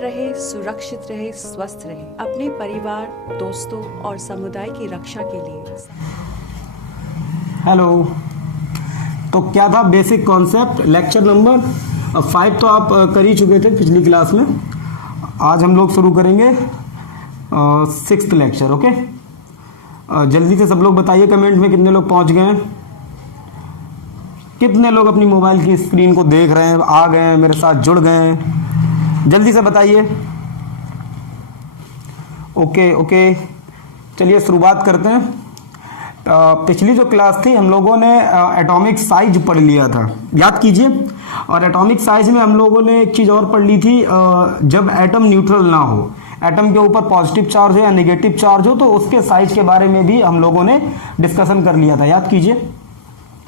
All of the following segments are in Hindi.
रहे, सुरक्षित रहे, स्वस्थ रहे, अपने परिवार, दोस्तों और समुदाय की रक्षा के लिए। हेलो, तो क्या था बेसिक कॉन्सेप्ट लेक्चर नंबर 5 तो आप कर ही चुके थे पिछली क्लास में। आज हम लोग शुरू करेंगे 6th लेक्चर। ओके, जल्दी से सब लोग बताइए कमेंट में कितने लोग पहुंच गए हैं, कितने लोग अपनी मोबाइल की स्क्रीन को देख रहे हैं, आ गए हैं, मेरे साथ जुड़ गए हैं, जल्दी से बताइए। ओके, चलिए शुरुआत करते हैं। पिछली जो क्लास थी हम लोगों ने एटॉमिक साइज पढ़ लिया था, याद कीजिए। और एटॉमिक साइज में हम लोगों ने एक चीज़ और पढ़ ली थी, जब एटम न्यूट्रल ना हो, एटम के ऊपर पॉजिटिव चार्ज हो या नेगेटिव चार्ज हो, तो उसके साइज के बारे में भी हम लोगों ने डिस्कशन कर लिया था, याद कीजिए।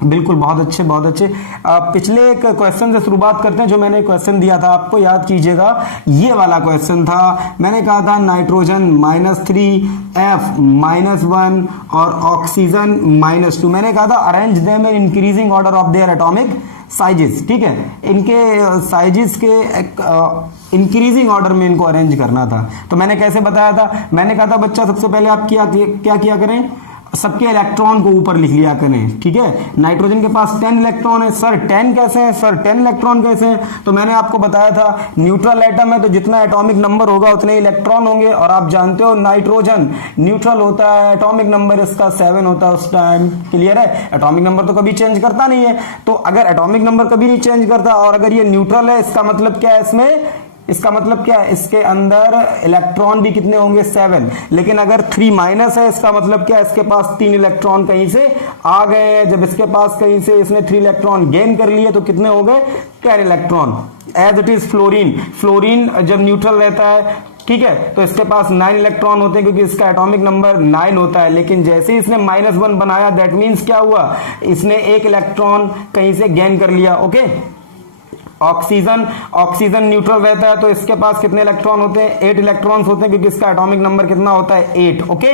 बिल्कुल, बहुत अच्छे। पिछले एक क्वेश्चन से शुरुआत करते हैं, जो मैंने क्वेश्चन दिया था आपको, याद कीजिएगा। ये वाला क्वेश्चन था, मैंने कहा था नाइट्रोजन -3, F -1 और ऑक्सीजन -2। मैंने कहा था arrange them in increasing order of their atomic sizes. ठीक है, इनके साइजेस के इंक्रीजिंग ऑर्डर में इनको अरेंज करना था। तो मैंने कैसे बताया था, मैंने कहा था बच्चा सबसे पहले आप क्या किया करें, सबके इलेक्ट्रॉन को ऊपर लिख लिया करें। ठीक है, नाइट्रोजन के पास 10 इलेक्ट्रॉन है, सर 10 कैसे हैं, सर 10 इलेक्ट्रॉन कैसे हैं। तो मैंने आपको बताया था न्यूट्रल एटम है तो जितना एटॉमिक नंबर होगा उतने इलेक्ट्रॉन होंगे, और आप जानते हो नाइट्रोजन न्यूट्रल होता है, एटॉमिक नंबर इसका 7 होता है उस टाइम। क्लियर है, एटॉमिक नंबर तो कभी चेंज करता नहीं है। तो अगर एटॉमिक नंबर कभी नहीं चेंज करता और अगर ये न्यूट्रल है, इसका मतलब क्या है, इसका मतलब क्या है, इसके अंदर इलेक्ट्रॉन भी कितने होंगे, 7। लेकिन अगर 3 माइनस है, इसका मतलब क्या है, इसके पास 3 इलेक्ट्रॉन कहीं से आ गए हैं। जब इसके पास कहीं से इसने 3 इलेक्ट्रॉन गेन कर लिए तो कितने हो गए, 10 electron. As it is fluorine जब न्यूट्रल रहता है, ठीक है, तो इसके पास 9 इलेक्ट्रॉन होते हैं क्योंकि इसका एटॉमिक नंबर 9 होता है। लेकिन जैसे ही इसने -1 बनाया, दैट मीन्स क्या हुआ, इसने 1 इलेक्ट्रॉन कहीं से गेन कर लिया। ओके, ऑक्सीजन न्यूट्रल रहता है तो इसके पास कितने इलेक्ट्रॉन होते हैं, 8 इलेक्ट्रॉन्स होते हैं क्योंकि इसका एटॉमिक नंबर कितना होता है, 8। ओके,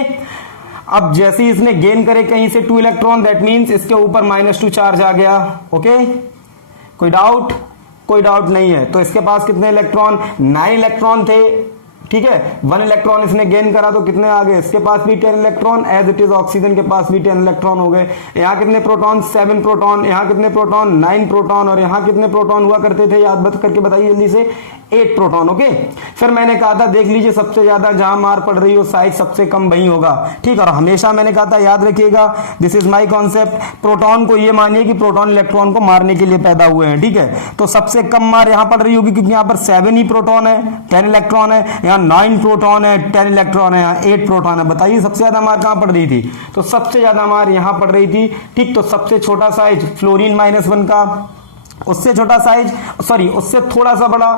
अब जैसे ही इसने गेन करे कहीं से 2 इलेक्ट्रॉन, दैट मींस इसके ऊपर -2 चार्ज आ गया। ओके, कोई डाउट नहीं है। तो इसके पास कितने इलेक्ट्रॉन, 9 इलेक्ट्रॉन थे। ठीक है, 1 इलेक्ट्रॉन इसने गेन करा तो कितने आ गए, इसके पास भी 10 electron, as it is oxygen के पास भी 10 इलेक्ट्रॉन हो गए। यहाँ कितने प्रोटॉन, 7 प्रोटॉन, यहाँ कितने प्रोटॉन, 9 प्रोटॉन, और यहाँ कितने प्रोटॉन हुआ करते थे, याद करके बताइए जल्दी से, 8 प्रोटॉन। ओके, फिर मैंने कहा था देख लीजिए सबसे ज्यादा जहां मार पड़ रही हो साइज सबसे कम वही होगा। ठीक, और हमेशा मैंने कहा था याद रखिएगा, this is my concept, proton को ये मानिए कि प्रोटॉन इलेक्ट्रॉन को मारने के लिए पैदा हुए हैं। ठीक है, तो सबसे कम मार यहां पड़ रही होगी क्योंकि यहाँ पर 7 ही प्रोटॉन है, 10 इलेक्ट्रॉन है, यहाँ 9 प्रोटॉन है, 10 इलेक्ट्रॉन है, यहाँ 8 प्रोटॉन है। बताइए सबसे ज्यादा मार कहां पड़ रही थी, तो सबसे ज्यादा मार यहां पड़ रही थी। ठीक, तो सबसे छोटा साइज फ्लोरीन -1 का, उससे छोटा साइज उससे थोड़ा सा बड़ा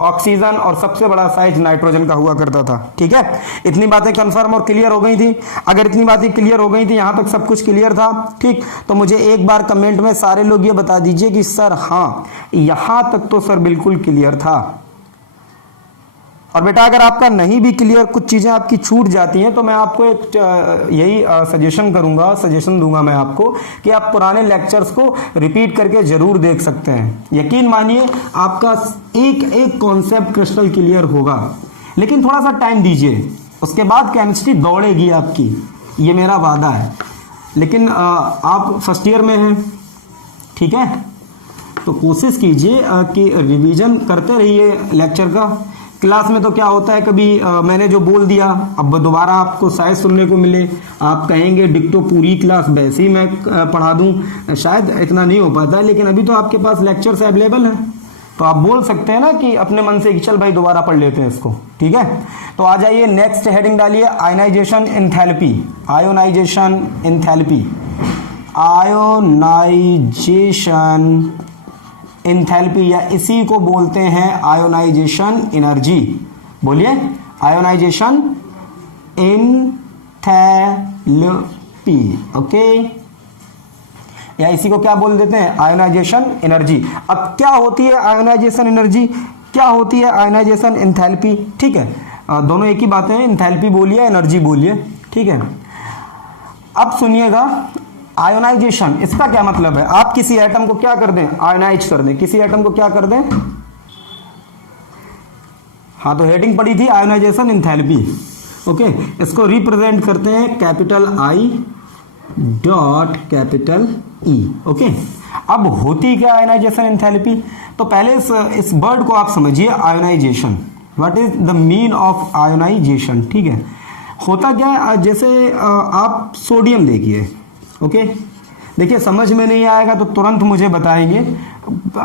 ऑक्सीजन, और सबसे बड़ा साइज नाइट्रोजन का हुआ करता था। ठीक है, इतनी बातें कंफर्म और क्लियर हो गई थी। अगर इतनी बातें क्लियर हो गई थी, यहां तक सब कुछ क्लियर था। ठीक, तो मुझे एक बार कमेंट में सारे लोग ये बता दीजिए कि सर हाँ, यहां तक तो सर बिल्कुल क्लियर था। और बेटा अगर आपका नहीं भी क्लियर, कुछ चीजें आपकी छूट जाती हैं, तो मैं आपको एक यही सजेशन दूंगा मैं आपको कि आप पुराने लेक्चर्स को रिपीट करके जरूर देख सकते हैं। यकीन मानिए आपका एक कॉन्सेप्ट क्रिस्टल क्लियर होगा, लेकिन थोड़ा सा टाइम दीजिए, उसके बाद केमिस्ट्री दौड़ेगी आपकी, ये मेरा वादा है। लेकिन आप फर्स्ट ईयर में हैं, ठीक है, तो कोशिश कीजिए कि रिवीजन करते रहिए लेक्चर का। क्लास में तो क्या होता है, कभी मैंने जो बोल दिया अब दोबारा आपको शायद सुनने को मिले, आप कहेंगे डिक्टो पूरी क्लास वैसे ही मैं पढ़ा दूं, शायद इतना नहीं हो पाता है। लेकिन अभी तो आपके पास लेक्चर्स अवेलेबल हैं, तो आप बोल सकते हैं ना कि अपने मन से कि चल भाई दोबारा पढ़ लेते हैं इसको। ठीक है, तो आ जाइए नेक्स्ट हेडिंग डालिए, आयोनाइजेशन एंथैल्पी। एंथैल्पी या इसी को बोलते हैं आयोनाइजेशन एनर्जी। बोलिए, आयोनाइजेशन एंथैल्पी। ओके, या इसी को क्या बोल देते हैं, आयोनाइजेशन एनर्जी। अब क्या होती है आयोनाइजेशन एनर्जी, क्या होती है आयोनाइजेशन एंथैल्पी। ठीक है, दोनों एक ही बातें हैं, एंथैल्पी बोलिए, एनर्जी बोलिए। ठीक है, अब सुनिएगा, आयोनाइजेशन इसका क्या मतलब है, आप किसी एटम को क्या कर दें, आयोनाइज कर दें। किसी एटम को क्या कर दें, हाँ, तो हेडिंग पड़ी थी आयोनाइजेशन एंथैल्पी। ओके, इसको रिप्रेजेंट करते हैं capital I dot capital E। Okay, अब होती क्या आयोनाइजेशन एंथैल्पी? तो पहले इस वर्ड को आप समझिए, ionisation. What is the mean of ionisation? ठीक है, होता क्या है, जैसे आप सोडियम देखिए। ओके, देखिए समझ में नहीं आएगा तो तुरंत मुझे बताएंगे,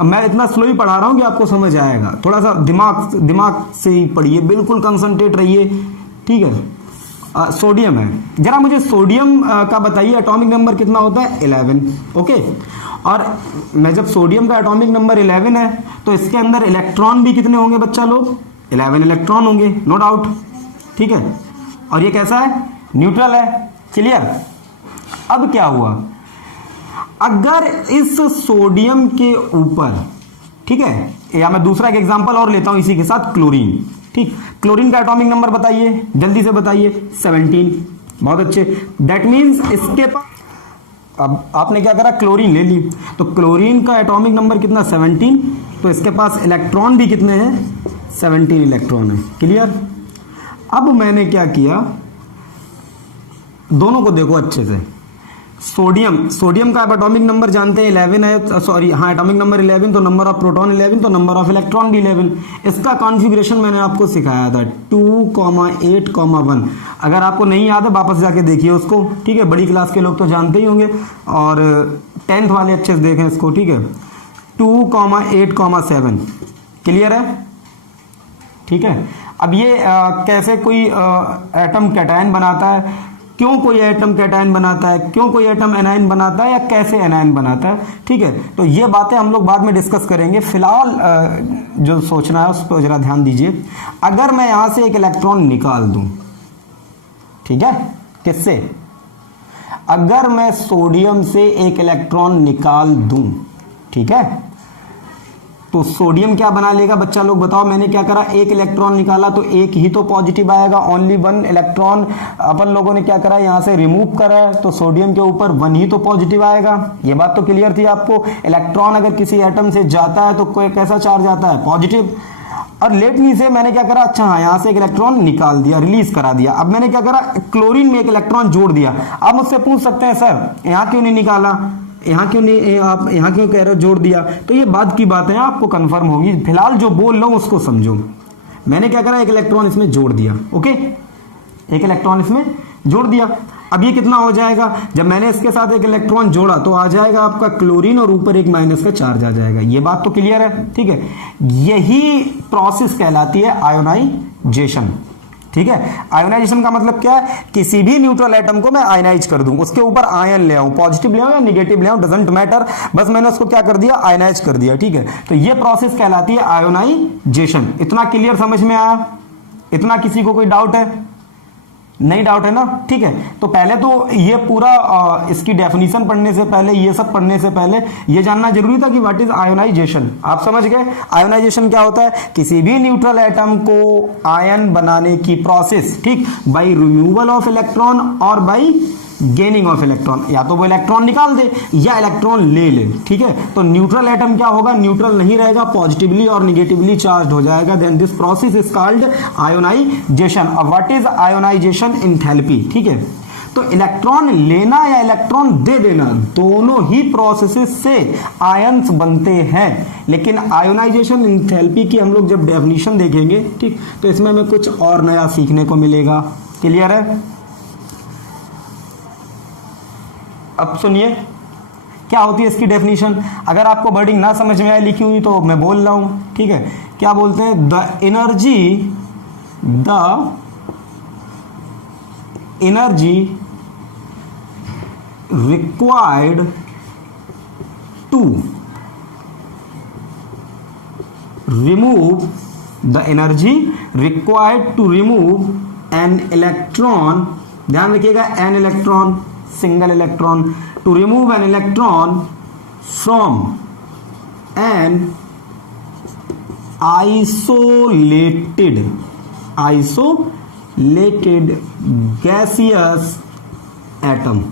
मैं इतना स्लो ही पढ़ा रहा हूँ कि आपको समझ आएगा। थोड़ा सा दिमाग से ही पढ़िए, बिल्कुल कंसंट्रेट रहिए, ठीक है। सोडियम है, जरा मुझे सोडियम का बताइए एटॉमिक नंबर कितना होता है? 11। ओके, और मैं जब सोडियम का एटॉमिक नंबर 11 है तो इसके अंदर इलेक्ट्रॉन भी कितने होंगे बच्चा लोग? 11 इलेक्ट्रॉन होंगे, नो डाउट, ठीक है। और ये कैसा है? न्यूट्रल है, क्लियर। अब क्या हुआ, अगर इस सोडियम के ऊपर, ठीक है, या मैं दूसरा एक एग्जांपल और लेता हूं इसी के साथ, क्लोरीन। ठीक, क्लोरीन का एटॉमिक नंबर बताइए, जल्दी से बताइए। 17। बहुत अच्छे, दैट मींस इसके पास, अब आपने क्या करा, क्लोरीन ले ली, तो क्लोरीन का एटॉमिक नंबर कितना? 17। तो इसके पास इलेक्ट्रॉन भी कितने हैं? 17 इलेक्ट्रॉन है, क्लियर। अब मैंने क्या किया, दोनों को देखो अच्छे से। सोडियम का एटॉमिक नंबर जानते हैं 11 है, सॉरी हाँ, एटॉमिक नंबर 11, तो नंबर ऑफ प्रोटॉन 11, तो नंबर ऑफ इलेक्ट्रॉन भी 11। इसका कॉन्फ़िगरेशन मैंने आपको सिखाया था 2,8,1। अगर आपको नहीं याद है वापस जाके देखिए उसको, ठीक है। बड़ी क्लास के लोग तो जानते ही होंगे, और 10th वाले अच्छे से देखें इसको, ठीक है। 2,8,7, क्लियर है, ठीक है। अब ये कैसे कोई एटम कैटायन बनाता है, क्यों कोई एटम कैटायन बनाता है, क्यों कोई एटम एनायन बनाता है, या कैसे एनायन बनाता है, ठीक है। तो ये बातें हम लोग बाद में डिस्कस करेंगे। फिलहाल जो सोचना है उस पर जरा ध्यान दीजिए। अगर मैं यहां से एक इलेक्ट्रॉन निकाल दूं, ठीक है, किससे? अगर मैं सोडियम से एक इलेक्ट्रॉन निकाल दूं, ठीक है, तो सोडियम क्या बना लेगा बच्चा लोग बताओ। मैंने क्या करा, एक इलेक्ट्रॉन निकाला तो एक ही तो पॉजिटिव आएगा, ओनली 1 इलेक्ट्रॉन अपन लोगों ने क्या करा, यहां से रिमूव करा है, तो सोडियम के ऊपर 1 ही तो पॉजिटिव आएगा। ये बात तो क्लियर थी आपको। इलेक्ट्रॉन अगर किसी एटम से जाता है तो कोई कैसा चार्ज आता है? पॉजिटिव। और लेट मी से मैंने क्या करा, अच्छा हाँ, यहां से एक इलेक्ट्रॉन निकाल दिया, रिलीज करा दिया। अब मैंने क्या करा, क्लोरीन में एक इलेक्ट्रॉन जोड़ दिया। आप मुझसे पूछ सकते हैं सर यहां क्यों नहीं निकाला, यहाँ क्यों नहीं, आप यहाँ क्यों कह रहे हो जोड़ दिया? तो ये बाद की बात है, आपको कंफर्म होगी। फिलहाल जो बोल रहा हूं उसको समझो। मैंने क्या करा, एक इलेक्ट्रॉन इसमें जोड़ दिया, ओके, एक इलेक्ट्रॉन इसमें जोड़ दिया। अब ये कितना हो जाएगा, जब मैंने इसके साथ एक इलेक्ट्रॉन जोड़ा तो आ जाएगा आपका क्लोरीन, और ऊपर एक माइनस का चार्ज आ जाएगा। ये बात तो क्लियर है, ठीक है। यही प्रोसेस कहलाती है आयोनाइजेशन, ठीक है। आयोनाइजेशन का मतलब क्या है, किसी भी न्यूट्रल एटम को मैं आयनाइज कर दूं, उसके ऊपर आयन ले आऊं, पॉजिटिव ले आऊं या नेगेटिव ले आऊं, डजंट मैटर, बस मैंने उसको क्या कर दिया, आयनाइज कर दिया, ठीक है। तो ये प्रोसेस कहलाती है आयोनाइजेशन। इतना क्लियर समझ में आया? इतना किसी को कोई डाउट है? नहीं डाउट है ना, ठीक है। तो पहले तो ये पूरा इसकी डेफिनेशन पढ़ने से पहले, ये सब पढ़ने से पहले ये जानना जरूरी था कि व्हाट इज आयोनाइजेशन। आप समझ गए आयोनाइजेशन क्या होता है? किसी भी न्यूट्रल एटम को आयन बनाने की प्रोसेस, ठीक, बाय रिमूवल ऑफ इलेक्ट्रॉन और बाय गेनिंग ऑफ इलेक्ट्रॉन। या तो वो इलेक्ट्रॉन निकाल दे या इलेक्ट्रॉन ले ले, ठीक है। तो न्यूट्रल एटम क्या होगा, न्यूट्रल नहीं रहेगा, पॉजिटिवली और निगेटिवली चार्ज हो जाएगा। Then this process is called ionization. अब व्हाट इज आयोनाइजेशन एंथैल्पी, ठीक है। तो इलेक्ट्रॉन लेना या इलेक्ट्रॉन दे देना, दोनों ही प्रोसेसेस से आयंस बनते हैं। लेकिन आयोनाइजेशन एंथैल्पी की हम लोग जब डेफिनेशन देखेंगे, ठीक, तो इसमें हमें कुछ और नया सीखने को मिलेगा। क्लियर है? अब सुनिए क्या होती है इसकी डेफिनेशन। अगर आपको वर्डिंग ना समझ में आए लिखी हुई तो मैं बोल रहा हूं, ठीक है। क्या बोलते हैं, the energy required to remove, the energy required to remove an electron, ध्यान रखिएगा, an electron, single electron, to remove an electron from an isolated gaseous atom,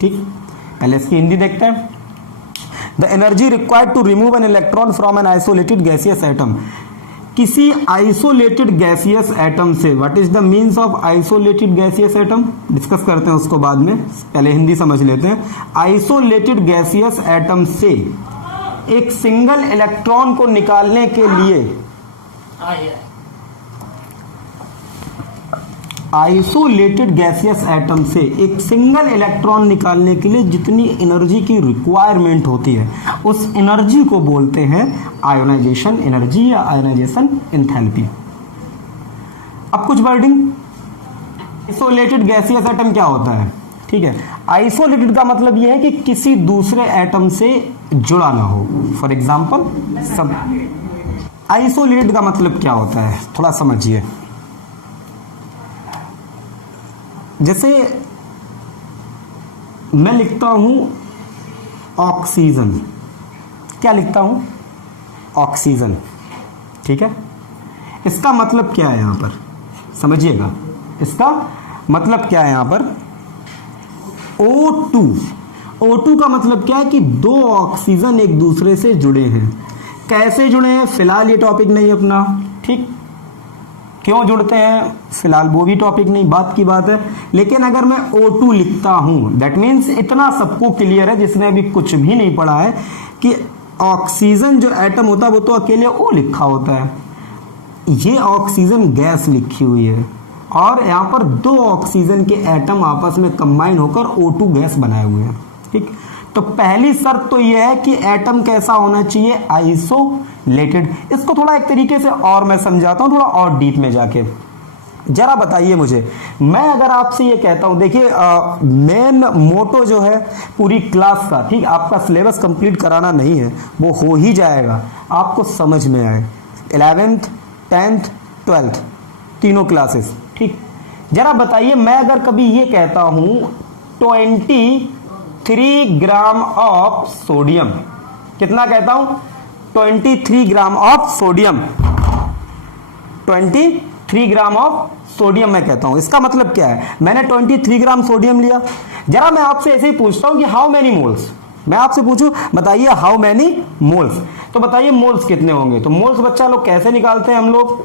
ठीक। पहले इसकी हिंदी देखते हैं। The energy required to remove an electron from an isolated gaseous atom, किसी आइसोलेटेड गैसियस एटम से, what is the means of isolated gaseous atom, discuss करते हैं उसको बाद में, पहले हिंदी समझ लेते हैं। आइसोलेटेड गैसियस एटम से एक सिंगल इलेक्ट्रॉन को निकालने के लिए, आइसोलेटेड गैसियस एटम से एक सिंगल इलेक्ट्रॉन निकालने के लिए जितनी एनर्जी की रिक्वायरमेंट होती है उस एनर्जी को बोलते हैं आयोनाइजेशन एनर्जी या आयोनाइजेशन एंथैल्पी। अब कुछ वर्डिंग, आइसोलेटेड गैसियस एटम क्या होता है, ठीक है। आइसोलेटेड का मतलब यह है कि किसी दूसरे एटम से जुड़ा ना हो। फॉर एग्जाम्पल सब, आइसोलेटेड का मतलब क्या होता है थोड़ा समझिए। जैसे मैं लिखता हूं ऑक्सीजन, क्या लिखता हूं, ऑक्सीजन, ठीक है। इसका मतलब क्या है यहां पर, समझिएगा, इसका मतलब क्या है यहां पर, O2। O2 का मतलब क्या है कि दो ऑक्सीजन एक दूसरे से जुड़े हैं। कैसे जुड़े हैं फिलहाल ये टॉपिक नहीं अपना, ठीक। क्यों जुड़ते हैं फिलहाल वो भी टॉपिक नहीं, बात की बात है। लेकिन अगर मैं O2 लिखता हूं, दैट मीन्स इतना सबको क्लियर है जिसने अभी कुछ भी नहीं पढ़ा है कि ऑक्सीजन जो एटम होता है वो तो अकेले O लिखा होता है, ये ऑक्सीजन गैस लिखी हुई है और यहाँ पर दो ऑक्सीजन के एटम आपस में कंबाइन होकर O2 गैस बनाए हुए हैं, ठीक। तो पहली शर्त तो यह है कि एटम कैसा होना चाहिए, आइसोलेटेड। इसको थोड़ा एक तरीके से और मैं समझाता हूं, थोड़ा और डीप में जाके। जरा बताइए मुझे, मैं अगर आपसे ये कहता हूं, देखिए मेन मोटो जो है पूरी क्लास का, ठीक, आपका सिलेबस कंप्लीट कराना नहीं है, वो हो ही जाएगा, आपको समझ में आए 11th 10th 12th तीनों क्लासेस, ठीक। जरा बताइए, मैं अगर कभी ये कहता हूं 23 ग्राम ऑफ सोडियम, कितना कहता हूं, 23 gram of sodium, 23 gram of sodium मैं कहता हूं। इसका मतलब क्या है, मैंने 23 ग्राम सोडियम लिया। जरा मैं आपसे ऐसे ही पूछता हूं कि हाउ मेनी मोल्स, मैं आपसे पूछूं बताइए हाउ मेनी मोल्स, तो बताइए मोल्स कितने होंगे। तो मोल्स बच्चा लोग कैसे निकालते हैं हम लोग,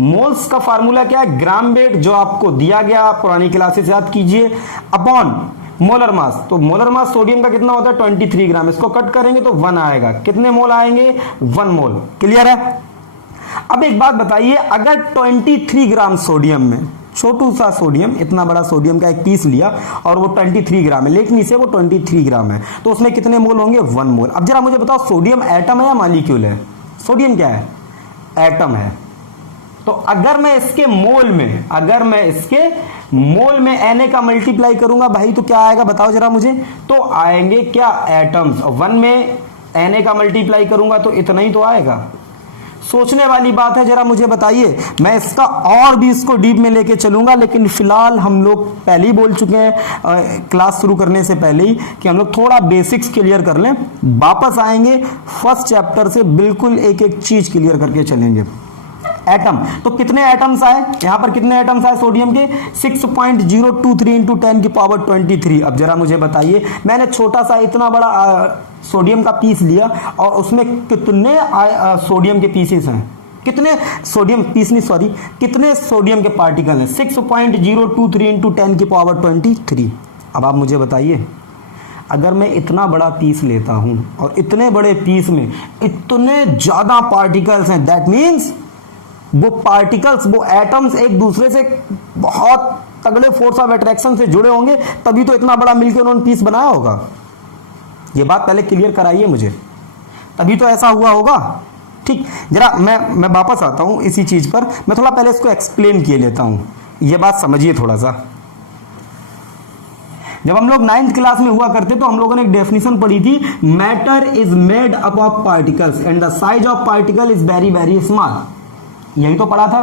मोल्स का फार्मूला क्या है, ग्राम वेट जो आपको दिया गया पुरानी क्लासेस याद कीजिए, अपॉन मोलर मास। तो मोलर मास सोडियम का कितना होता है 23 ग्राम, इसको कट करेंगे तो 1 आएगा, कितने मोल आएंगे 1 मोल, क्लियर है। अब एक बात बताइए, अगर 23 ग्राम सोडियम में, छोटू सा सोडियम, इतना बड़ा सोडियम का एक पीस लिया और वो 23 ग्राम है, लेकिन इसे वो 23 ग्राम है, तो उसमें कितने मोल होंगे 1 मोल। अब जरा मुझे बताओ सोडियम एटम है या मॉलिक्यूल है, सोडियम क्या है, एटम है। तो अगर मैं इसके मोल में, अगर मैं इसके मोल में Na का मल्टीप्लाई करूंगा भाई तो क्या आएगा बताओ जरा मुझे, तो आएंगे क्या एटम्स। 1 में Na का मल्टीप्लाई करूंगा तो इतना ही तो आएगा। सोचने वाली बात है, जरा मुझे बताइए, मैं इसका और भी इसको डीप में लेके चलूंगा, लेकिन फिलहाल हम लोग पहले ही बोल चुके हैं क्लास शुरू करने से पहले ही कि हम लोग थोड़ा बेसिक्स क्लियर कर लें, वापस आएंगे फर्स्ट चैप्टर से बिल्कुल एक एक चीज क्लियर करके चलेंगे। एटम, तो कितने एटम्स आए यहां पर, कितने एटम्स आए सोडियम के 6.023 इंटू 10 की पावर 23। अब जरा मुझे बताइए, मैंने छोटा सा इतना बड़ा सोडियम का पीस लिया और उसमें कितने सोडियम के पीसेस हैं, कितने सोडियम पीस नहीं सॉरी कितने सोडियम के पार्टिकल हैं, 6.023 इंटू 10 की पावर 23। अब आप मुझे बताइए, अगर मैं इतना बड़ा पीस लेता हूं और इतने बड़े पीस में इतने ज्यादा पार्टिकल्स हैं, दैट मीन्स वो पार्टिकल्स, वो एटम्स एक दूसरे से बहुत तगड़े फोर्स ऑफ अट्रैक्शन से जुड़े होंगे, तभी तो इतना बड़ा मिलकर उन्होंने पीस बनाया होगा। ये बात पहले क्लियर कराइए मुझे, तभी तो ऐसा हुआ होगा, ठीक। जरा मैं वापस आता हूं इसी चीज पर, मैं थोड़ा पहले इसको एक्सप्लेन किए लेता हूं, ये बात समझिए थोड़ा सा। जब हम लोग 9th क्लास में हुआ करते तो हम लोगों ने एक डेफिनेशन पढ़ी थी, matter is made up of particles and the size of particle is very very small. यही तो पढ़ा था,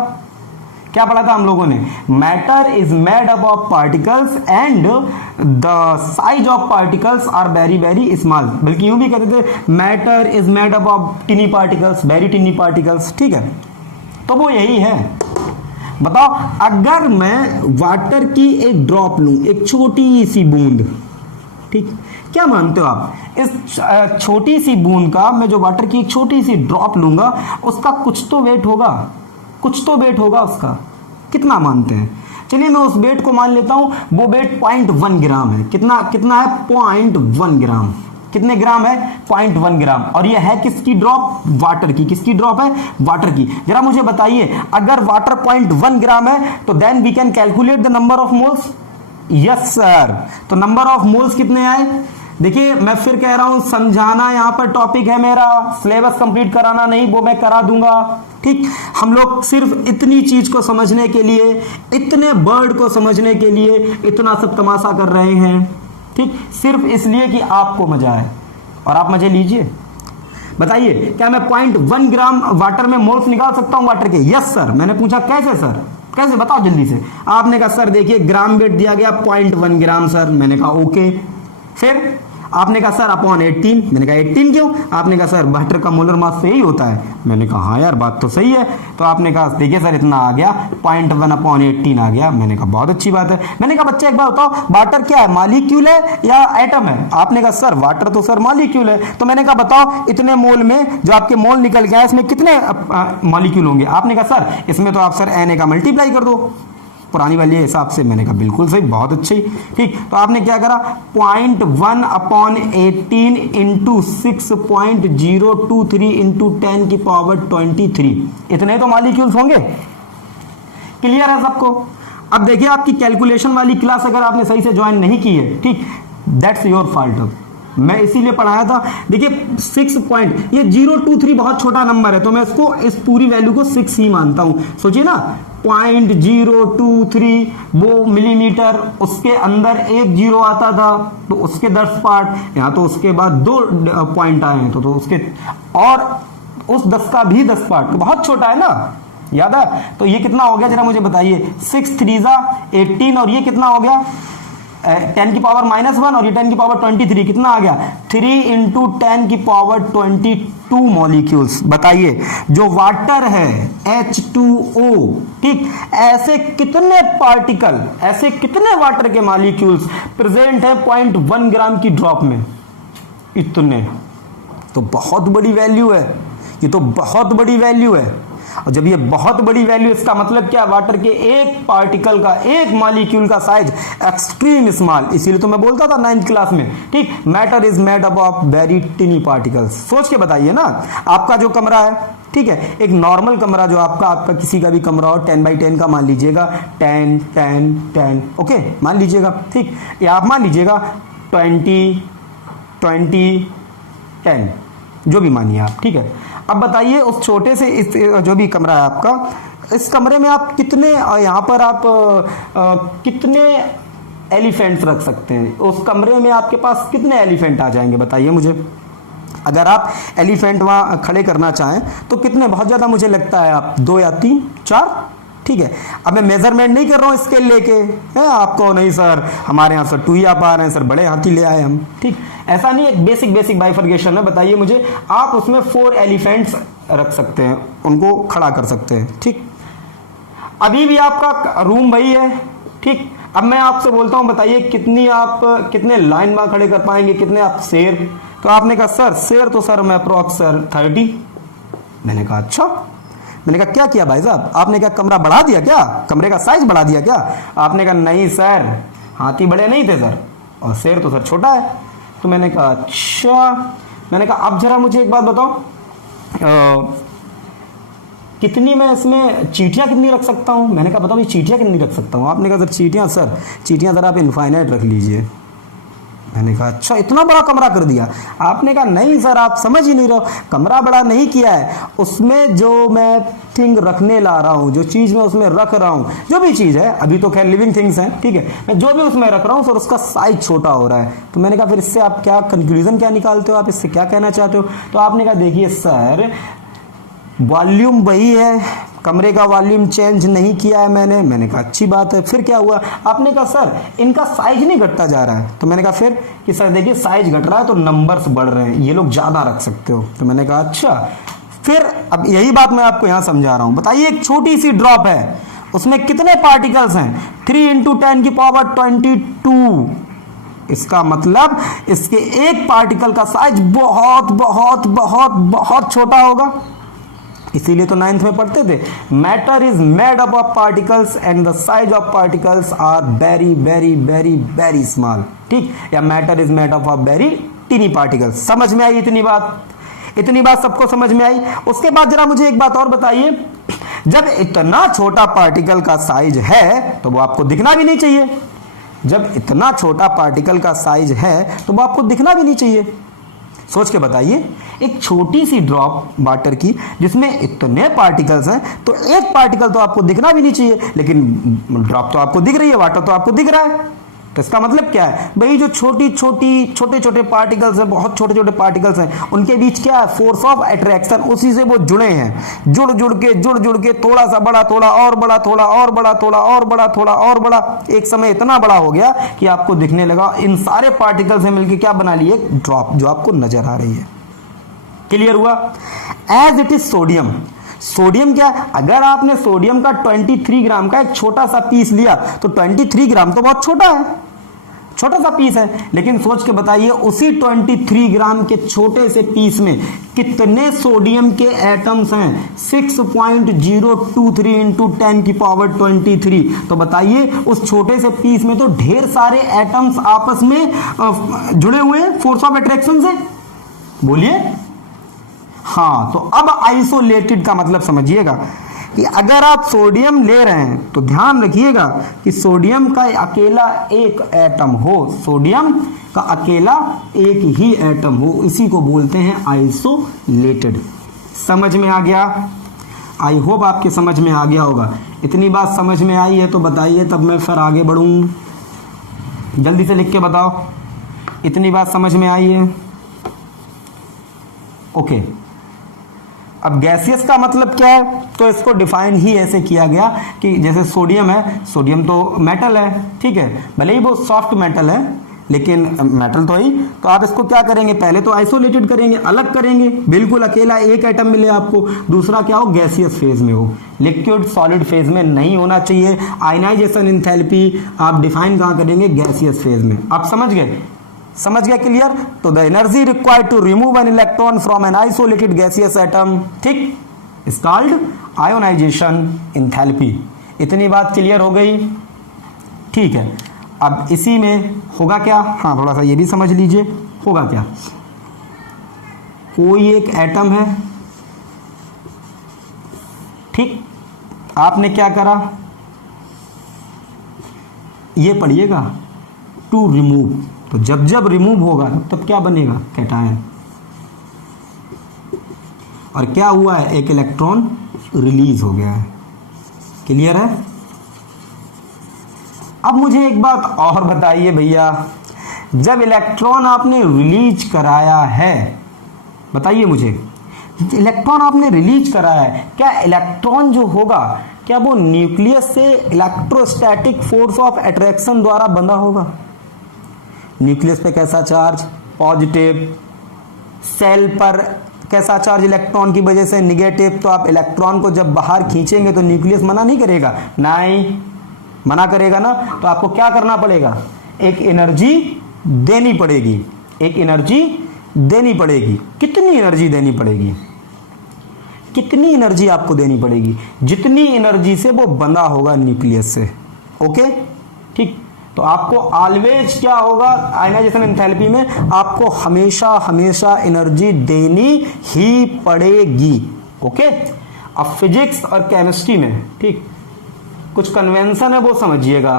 क्या पढ़ा था हम लोगों ने, matter is made up of particles and the size of particles are very very small, बल्कि यूं भी कहते थे matter is made up of tiny particles, very tiny particles, ठीक है। तो वो यही है। बताओ, अगर मैं वाटर की एक ड्रॉप लूं, एक छोटी सी बूंद, ठीक, क्या मानते हो आप? इस छोटी सी बूंद का, मैं जो वाटर की एक छोटी सी ड्रॉप लूंगा, उसका कुछ तो वेट होगा, कुछ तो वेट होगा उसका। कितना मानते हैं? चलिए मैं उस वेट को मान लेता हूं, वो वेट 0.1 ग्राम है। कितना कितना है? 0.1 ग्राम। कितने ग्राम है? 0.1 ग्राम। और ये है किसकी ड्रॉप? वाटर की। किसकी ड्रॉप है? वाटर की। जरा मुझे बताइए, अगर वाटर 0.1 ग्राम है तो then we can calculate the number of moles. Yes sir. तो नंबर ऑफ मोल्स कितने आए? देखिए मैं फिर कह रहा हूं, समझाना यहां पर टॉपिक है मेरा, सिलेबस कंप्लीट कराना नहीं, वो मैं करा दूंगा। ठीक, हम लोग सिर्फ इतनी चीज को समझने के लिए, इतने वर्ड को समझने के लिए इतना सब तमाशा कर रहे हैं। ठीक, सिर्फ इसलिए कि आपको मजा आए, और आप मजे लीजिए। बताइए, क्या मैं 0.1 ग्राम वाटर में मोल्स निकाल सकता हूं वाटर के? Yes sir. मैंने पूछा कैसे सर? कैसे बताओ जल्दी से। आपने कहा सर देखिए ग्राम वेट दिया गया 0.1 ग्राम सर। मैंने कहा ओके। फिर आपने कहा सर अपॉन 18। मैंने कहा 18 क्यों? आपने कहा सर वाटर का मोलर मास तो यही होता है। मैंने कहा हाँ यार बात तो सही है। तो आपने कहा देखिए सर इतना आ गया, 0.1 अपॉन 18 आ गया। मैंने कहा बहुत अच्छी बात है। मैंने कहा बच्चा एक बात बताओ, वाटर क्या है, मॉलिक्यूल है या एटम है? आपने कहा सर वाटर तो सर मॉलिक्यूल है। तो मैंने कहा बताओ इतने मोल में जो आपके मोल निकल गया इसमें कितने मॉलिक्यूल होंगे? आपने कहा सर इसमें तो आप सर Na का मल्टीप्लाई कर दो पुरानी वाली हिसाब से। मैंने कहा बिल्कुल सही, बहुत अच्छी। ठीक, तो आपने क्या करा, 0.1 अपॉन 18 इंटू 6.023 इंटू 10 की पावर 23, इतने तो मॉलिक्यूल्स होंगे। क्लियर है सबको? अब देखिए आपकी कैलकुलेशन वाली क्लास अगर आपने सही से ज्वाइन नहीं की है, ठीक, दैट्स योर फॉल्ट। मैं इसीलिए पढ़ाया था। देखिए 6 पॉइंट, ये 023 बहुत छोटा नंबर है, तो मैं इसको इस पूरी वैल्यू को 6 ही मानता हूं। सोचिए ना, 0.023 वो मिलीमीटर, उसके अंदर एक जीरो आता था तो उसके 10 पार्ट, यहाँ तो उसके बाद 2 पॉइंट आए हैं तो उसके, और उस 10 का भी 10 पार्ट, तो बहुत छोटा है ना, याद है? तो ये कितना हो गया जरा मुझे बताइए। 6 3 18, और ये कितना हो गया 10 की पावर -1, और ये 10 की पावर 23, कितना आ गया 3 इंटू 10 की पावर 22 मॉलिक्यूल्स। बताइए जो वाटर है H2O, ठीक, ऐसे कितने पार्टिकल, ऐसे कितने वाटर के मॉलिक्यूल्स प्रेजेंट है 0.1 ग्राम की ड्रॉप में? इतने। तो बहुत बड़ी वैल्यू है, ये तो बहुत बड़ी वैल्यू है। और जब ये बहुत बड़ी वैल्यू, इसका मतलब क्या, वाटर के एक पार्टिकल का, एक मॉलिक्यूल का साइज एक्सट्रीम स्मॉल। इसीलिए तो मैं बोलता था 9th क्लास में, ठीक, matter is made up of very tiny particles. सोच के बताइए ना, आपका जो कमरा है, ठीक है, एक नॉर्मल कमरा जो आपका किसी का भी कमरा हो, 10x10 का मान लीजिएगा, 10 10 10, ओके मान लीजिएगा, ठीक, या आप मान लीजिएगा 20 20 10, जो भी मानिए आप, ठीक है। अब बताइए उस छोटे से इस जो भी कमरा है आपका, इस कमरे में आप कितने, यहाँ पर आप कितने एलिफेंट्स रख सकते हैं? उस कमरे में आपके पास कितने एलिफेंट आ जाएंगे बताइए मुझे। अगर आप एलिफेंट वहाँ खड़े करना चाहें तो कितने, बहुत ज़्यादा मुझे लगता है आप 2 या 3 4, ठीक है। अब मैं मेजरमेंट नहीं कर रहा हूँ स्केल लेके, है आपको, नहीं सर हमारे यहाँ सर 2 ही आ पा रहे हैं सर, बड़े हाथी ले आए हम, ठीक, ऐसा नहीं है। बेसिक बाइफर्केशन है। बताइए मुझे, आप उसमें 4 एलिफेंट्स रख सकते हैं, उनको खड़ा कर सकते हैं, ठीक। अभी भी आपका रूम वही है, ठीक। अब मैं आपसे बोलता हूँ बताइए कितने लाइन में खड़े कर पाएंगे, कितने आप शेर? तो आपने कहा सर शेर तो सर मैं अप्रोक्स सर 30। मैंने कहा अच्छा। मैंने कहा क्या किया भाई साहब? आपने क्या कमरा बढ़ा दिया क्या, कमरे का साइज बढ़ा दिया क्या? आपने कहा नहीं सर, हाथी बड़े नहीं थे सर, और शेर तो सर छोटा है। तो मैंने कहा अच्छा। मैंने कहा अब जरा मुझे एक बात बताओ, कितनी मैं इसमें चींटियां कितनी रख सकता हूं? मैंने कहा बताओ ये चींटियां कितनी रख सकता हूं? आपने कहा सर चींटियां सर आप इनफाइनाइट रख लीजिए। मैंने कहा अच्छा, इतना बड़ा कमरा कर दिया? आपने कहा नहीं सर आप समझ ही नहीं रहे हो, कमरा बड़ा नहीं किया है, उसमें जो मैं थिंग रखने ला रहा हूँ, जो चीज़ मैं उसमें रख रहा हूँ, जो भी चीज़ है, अभी तो खैर लिविंग थिंग्स हैं, ठीक है, मैं जो भी उसमें रख रहा हूँ सर उसका साइज छोटा हो रहा है। तो मैंने कहा फिर इससे आप क्या कंक्लूजन क्या निकालते हो, आप इससे क्या कहना चाहते हो? तो आपने कहा देखिए सर वॉल्यूम वही है, कमरे का वॉल्यूम चेंज नहीं किया है मैंने। मैंने कहा अच्छी बात है, फिर क्या हुआ? आपने कहा सर इनका साइज नहीं घटता जा रहा है। तो मैंने कहा फिर कि सर देखिए साइज घट रहा है तो नंबर्स बढ़ रहे हैं, ये लोग ज़्यादा रख सकते हो। तो मैंने कहा अच्छा। फिर अब यही बात मैं आपको यहाँ समझा रहा हूँ। बताइए एक छोटी सी ड्रॉप है, उसमें कितने पार्टिकल्स हैं? 3 इंटू 10 की पावर 22, इसका मतलब इसके एक पार्टिकल का साइज बहुत बहुत बहुत बहुत छोटा होगा। इसीलिए तो 9th में पढ़ते थे, matter is made up of particles and the size of particles are very very very very small. ठीक, या matter is made up of very tiny particles. समझ में आई इतनी बात? इतनी बात सबको समझ में आई? उसके बाद जरा मुझे एक बात और बताइए, जब इतना छोटा पार्टिकल का साइज है तो वो आपको दिखना भी नहीं चाहिए। जब इतना छोटा पार्टिकल का साइज है तो वो आपको दिखना भी नहीं चाहिए। सोच के बताइए, एक छोटी सी ड्रॉप वाटर की जिसमें इतने पार्टिकल्स हैं तो एक पार्टिकल तो आपको दिखना भी नहीं चाहिए, लेकिन ड्रॉप तो आपको दिख रही है, वाटर तो आपको दिख रहा है। तो इसका मतलब क्या है भाई, जो छोटे छोटे पार्टिकल्स हैं, बहुत छोटे छोटे पार्टिकल्स हैं, उनके बीच क्या है, फोर्स ऑफ अट्रैक्शन, उसी से वो जुड़े हैं। जुड़ के थोड़ा सा बड़ा, थोड़ा और बड़ा, थोड़ा और बड़ा, थोड़ा और बड़ा, थोड़ा और बड़ा, एक समय इतना बड़ा हो गया कि आपको दिखने लगा। इन सारे पार्टिकल्स से मिलकर क्या बना लिए, एक ड्रॉप जो आपको नजर आ रही है। क्लियर हुआ? As it is sodium. Sodium क्या है, अगर आपने सोडियम का 23 ग्राम का एक छोटा सा पीस लिया तो 23 ग्राम तो बहुत छोटा है, छोटा सा पीस है, लेकिन सोच के बताइए उसी 23 ग्राम के छोटे से पीस में कितने सोडियम के एटम्स हैं, 6.023 इंटू 10 की पावर 23। तो बताइए उस छोटे से पीस में तो ढेर सारे एटम्स आपस में जुड़े हुए हैं फोर्स ऑफ अट्रैक्शन से। बोलिए हाँ। तो अब आइसोलेटेड का मतलब समझिएगा कि अगर आप सोडियम ले रहे हैं तो ध्यान रखिएगा कि सोडियम का अकेला एक एटम हो, सोडियम का अकेला एक ही एटम हो, इसी को बोलते हैं आइसोलेटेड। समझ में आ गया? आई होप आपके समझ में आ गया होगा। इतनी बात समझ में आई है तो बताइए, तब मैं फिर आगे बढ़ूं। जल्दी से लिख के बताओ, इतनी बात समझ में आई है? ओके। अब गैसियस का मतलब क्या है, तो इसको डिफाइन ही ऐसे किया गया कि जैसे सोडियम है, सोडियम तो मेटल है, ठीक है, भले ही वो सॉफ्ट मेटल है लेकिन मेटल तो ही। तो आप इसको क्या करेंगे, पहले तो आइसोलेटेड करेंगे, अलग करेंगे, बिल्कुल अकेला एक एटम मिले आपको। दूसरा क्या हो, गैसियस फेज में हो, लिक्विड सॉलिड फेज में नहीं होना चाहिए। आयनाइजेशन एंथैल्पी आप डिफाइन कहाँ करेंगे, गैसियस फेज में। आप समझ गए? समझ गया? क्लियर? तो the energy required to remove an electron from an isolated gaseous atom, ठीक, इज कॉल्ड आयोनाइजेशन एंथैल्पी। इतनी बात क्लियर हो गई? ठीक है। अब इसी में होगा क्या, हाँ थोड़ा सा ये भी समझ लीजिए, होगा क्या, कोई एक एटम है, ठीक, आपने क्या करा, ये पढ़िएगा, टू रिमूव। तो जब जब रिमूव होगा तब क्या बनेगा, कैटायन। और क्या हुआ है, एक इलेक्ट्रॉन रिलीज हो गया है। क्लियर है? अब मुझे एक बात और बताइए भैया, जब इलेक्ट्रॉन आपने रिलीज कराया है, बताइए मुझे, इलेक्ट्रॉन आपने रिलीज कराया है, क्या इलेक्ट्रॉन जो होगा क्या वो न्यूक्लियस से इलेक्ट्रोस्टैटिक फोर्स ऑफ अट्रैक्शन द्वारा बंधा होगा? न्यूक्लियस पे कैसा चार्ज, पॉजिटिव, सेल पर कैसा चार्ज इलेक्ट्रॉन की वजह से, निगेटिव। तो आप इलेक्ट्रॉन को जब बाहर खींचेंगे तो न्यूक्लियस मना नहीं करेगा, नहीं मना करेगा ना। तो आपको क्या करना पड़ेगा, एक एनर्जी देनी पड़ेगी, एक एनर्जी देनी पड़ेगी। कितनी एनर्जी देनी पड़ेगी, कितनी एनर्जी आपको देनी पड़ेगी, जितनी एनर्जी से वो बंधा होगा न्यूक्लियस से। ओके, ठीक। तो आपको ऑलवेज क्या होगा, आयनाइजेशन एंथैल्पी में आपको हमेशा हमेशा एनर्जी देनी ही पड़ेगी। ओके। अब फिजिक्स और केमिस्ट्री में, ठीक, कुछ कन्वेंशन है वो समझिएगा।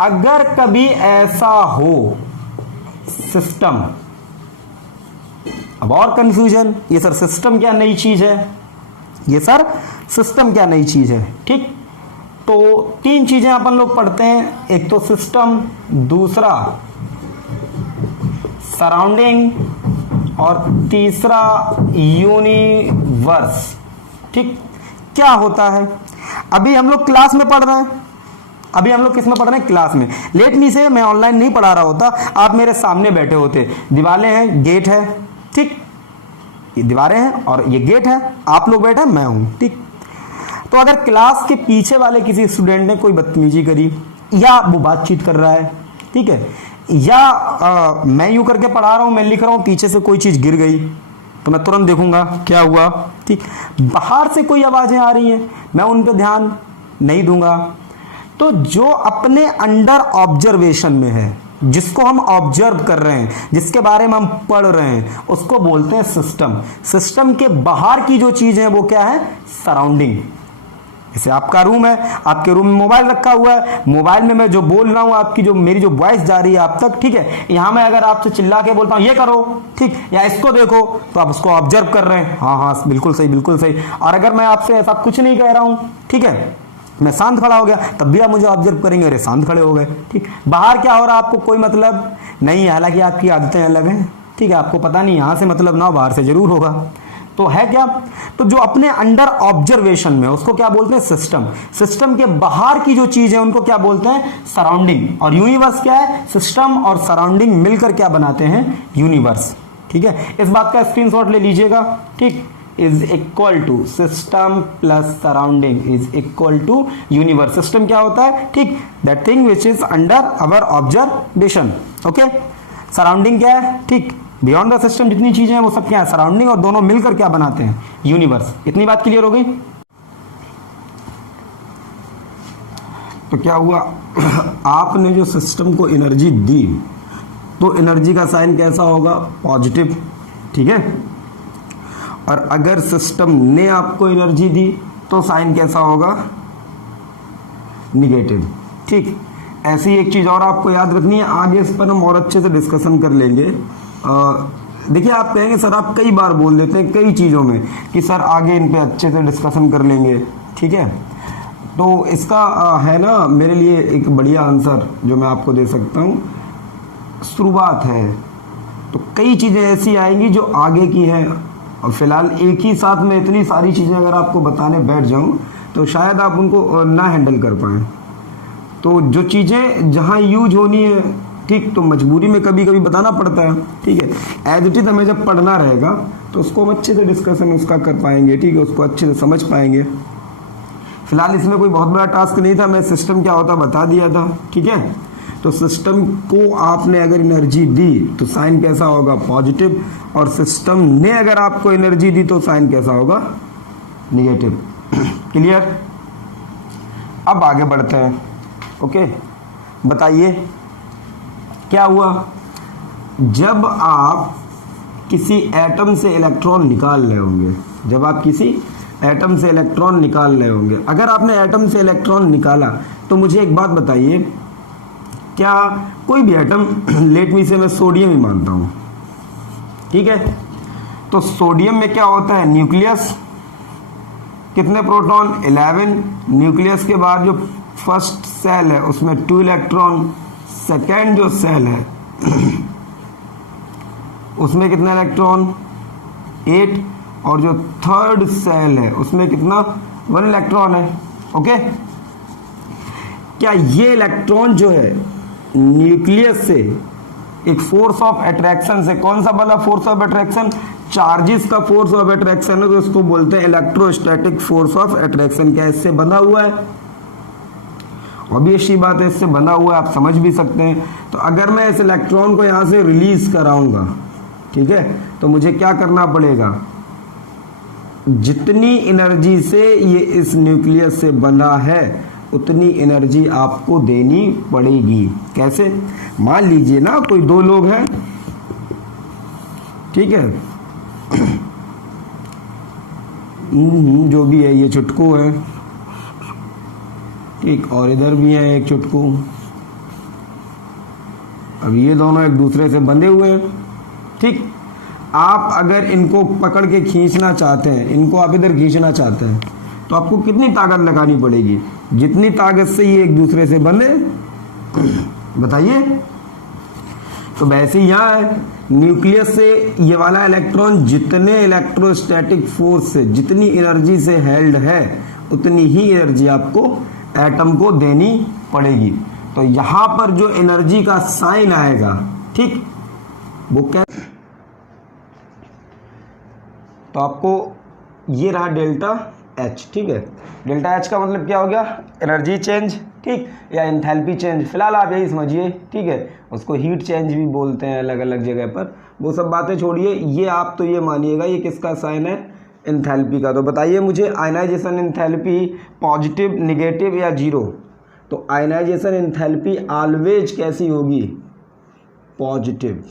अगर कभी ऐसा हो सिस्टम, अब और कंफ्यूजन, ये सर सिस्टम क्या नई चीज है, ये सर सिस्टम क्या नई चीज है, ठीक। तो तीन चीजें अपन लोग पढ़ते हैं, एक तो सिस्टम, दूसरा सराउंडिंग और तीसरा यूनिवर्स, ठीक। क्या होता है, अभी हम लोग क्लास में पढ़ रहे हैं, अभी हम लोग किस में पढ़ रहे हैं, क्लास में। लेट मी से मैं ऑनलाइन नहीं पढ़ा रहा होता, आप मेरे सामने बैठे होते, दीवारें हैं, गेट है, ठीक, ये दीवारें हैं और ये गेट है, आप लोग बैठे हैं, मैं हूं, ठीक। तो अगर क्लास के पीछे वाले किसी स्टूडेंट ने कोई बदतमीजी करी या वो बातचीत कर रहा है ठीक है। या मैं यूं करके पढ़ा रहा हूं, मैं लिख रहा हूं, पीछे से कोई चीज गिर गई तो मैं तुरंत देखूंगा क्या हुआ, ठीक। बाहर से कोई आवाजें आ रही हैं, मैं उन पे ध्यान नहीं दूंगा। तो जो अपने अंडर ऑब्जर्वेशन में है, जिसको हम ऑब्जर्व कर रहे हैं, जिसके बारे में हम पढ़ रहे हैं, उसको बोलते हैं सिस्टम। सिस्टम के बाहर की जो चीज है वो क्या है? सराउंडिंग। जैसे आपका रूम है, आपके रूम में मोबाइल रखा हुआ है, मोबाइल में मैं जो बोल रहा हूं, आपकी जो मेरी जो वॉइस जा रही है आप तक, ठीक है। यहां मैं अगर आपसे चिल्ला के बोलता हूं ये करो, ठीक, या इसको देखो, तो आप उसको ऑब्जर्व कर रहे हैं, हाँ हाँ बिल्कुल सही बिल्कुल सही। और अगर मैं आपसे ऐसा कुछ नहीं कह रहा हूं, ठीक है, मैं शांत खड़ा हो गया, तब भी आप मुझे ऑब्जर्व करेंगे, अरे शांत खड़े हो गए, ठीक। बाहर क्या हो रहा है आपको कोई मतलब नहीं है, हालांकि आपकी आदतें अलग हैं, ठीक है, आपको पता नहीं, यहां से मतलब ना हो, बाहर से जरूर होगा। तो है क्या? तो जो अपने अंडर ऑब्जर्वेशन में, उसको क्या बोलते हैं? सिस्टम। सिस्टम के बाहर की जो चीज है उनको क्या बोलते हैं? सराउंडिंग। और यूनिवर्स क्या है? सिस्टम और सराउंडिंग मिलकर क्या बनाते हैं? यूनिवर्स, ठीक है। इस बात का स्क्रीनशॉट ले लीजिएगा, ठीक। Is equal to system plus surrounding is equal to universe. System क्या होता है? ठीक, that thing which is under our observation, okay. Surrounding क्या है? ठीक, बियॉन्ड द सिस्टम जितनी चीजें हैं वो सब क्या है? सराउंडिंग। और दोनों मिलकर क्या बनाते हैं? यूनिवर्स। इतनी बात क्लियर हो गई? तो क्या हुआ? आपने जो सिस्टम को एनर्जी दी, तो एनर्जी का साइन कैसा होगा? पॉजिटिव, ठीक है। और अगर सिस्टम ने आपको एनर्जी दी तो साइन कैसा होगा? निगेटिव, ठीक। ऐसी एक चीज और आपको याद रखनी है, आगे इस पर हम और अच्छे से डिस्कशन कर लेंगे। देखिए, आप कहेंगे सर आप कई बार बोल देते हैं कई चीज़ों में कि सर आगे इन पे अच्छे से डिस्कशन कर लेंगे, ठीक है। तो इसका है ना मेरे लिए एक बढ़िया आंसर जो मैं आपको दे सकता हूँ, शुरुआत है। तो कई चीज़ें ऐसी आएंगी जो आगे की हैं, और फिलहाल एक ही साथ में इतनी सारी चीज़ें अगर आपको बताने बैठ जाऊँ तो शायद आप उनको ना हैंडल कर पाएँ। तो जो चीज़ें जहाँ यूज होनी है, ठीक, तो मजबूरी में कभी कभी बताना पड़ता है, ठीक है। एज इट इज हमें जब पढ़ना रहेगा तो उसको हम अच्छे से डिस्कशन उसका कर पाएंगे, ठीक है, उसको अच्छे से समझ पाएंगे। फिलहाल इसमें कोई बहुत बड़ा टास्क नहीं था, मैं सिस्टम क्या होता बता दिया था, ठीक है। तो सिस्टम को आपने अगर एनर्जी दी तो साइन कैसा होगा? पॉजिटिव। और सिस्टम ने अगर आपको एनर्जी दी तो साइन कैसा होगा? निगेटिव। क्लियर? अब आगे बढ़ते हैं, ओके। बताइए क्या हुआ? जब आप किसी एटम से इलेक्ट्रॉन निकाल रहे होंगे, जब आप किसी एटम से इलेक्ट्रॉन निकाल रहे होंगे, अगर आपने एटम से इलेक्ट्रॉन निकाला तो मुझे एक बात बताइए, क्या कोई भी एटम, लेट मी से मैं सोडियम ही मानता हूं, ठीक है। तो सोडियम में क्या होता है? न्यूक्लियस, कितने प्रोटॉन? 11। न्यूक्लियस के बाद जो फर्स्ट सेल है उसमें 2 इलेक्ट्रॉन, सेकेंड जो सेल है उसमें कितना इलेक्ट्रॉन? 8। और जो थर्ड सेल है उसमें कितना? 1 इलेक्ट्रॉन है, ओके। क्या ये इलेक्ट्रॉन जो है न्यूक्लियस से एक फोर्स ऑफ अट्रैक्शन से, कौन सा वाला फोर्स ऑफ अट्रैक्शन? चार्जेस का फोर्स ऑफ अट्रैक्शन है, तो इसको बोलते हैं इलेक्ट्रोस्टैटिक फोर्स ऑफ अट्रैक्शन। क्या इससे बंधा हुआ है? ऑब्वियसली बात है, इससे बंधा हुआ है, आप समझ भी सकते हैं। तो अगर मैं इस इलेक्ट्रॉन को यहां से रिलीज कराऊंगा, ठीक है, तो मुझे क्या करना पड़ेगा? जितनी एनर्जी से ये इस न्यूक्लियस से बंधा है उतनी एनर्जी आपको देनी पड़ेगी। कैसे? मान लीजिए ना कोई 2 लोग हैं, ठीक है, जो भी है, ये चुटकू है, ठीक, और इधर भी है एक चुटकू। अब ये दोनों एक दूसरे से बंधे हुए हैं, ठीक। आप अगर इनको पकड़ के खींचना चाहते हैं, इनको आप इधर खींचना चाहते हैं, तो आपको कितनी ताकत लगानी पड़ेगी? जितनी ताकत से ये एक दूसरे से बंधे, बताइए। तो वैसे यहाँ है, न्यूक्लियस से ये वाला इलेक्ट्रॉन जितने इलेक्ट्रोस्टैटिक फोर्स से, जितनी एनर्जी से हेल्ड है, उतनी ही एनर्जी आपको एटम को देनी पड़ेगी। तो यहां पर जो एनर्जी का साइन आएगा, ठीक, वो क्या? तो आपको ये रहा डेल्टा एच, ठीक है। डेल्टा एच का मतलब क्या हो गया? एनर्जी चेंज, ठीक, या एंथैल्पी चेंज, फिलहाल आप यही समझिए, ठीक है। उसको हीट चेंज भी बोलते हैं अलग अलग जगह पर, वो सब बातें छोड़िए। ये आप तो ये मानिएगा ये किसका साइन है, एंथैल्पी का। तो बताइए मुझे आयनाइजेशन एंथैल्पी पॉजिटिव, निगेटिव या जीरो। तो आयनाइजेशन एंथैल्पी ऑलवेज कैसी होगी, पॉजिटिव।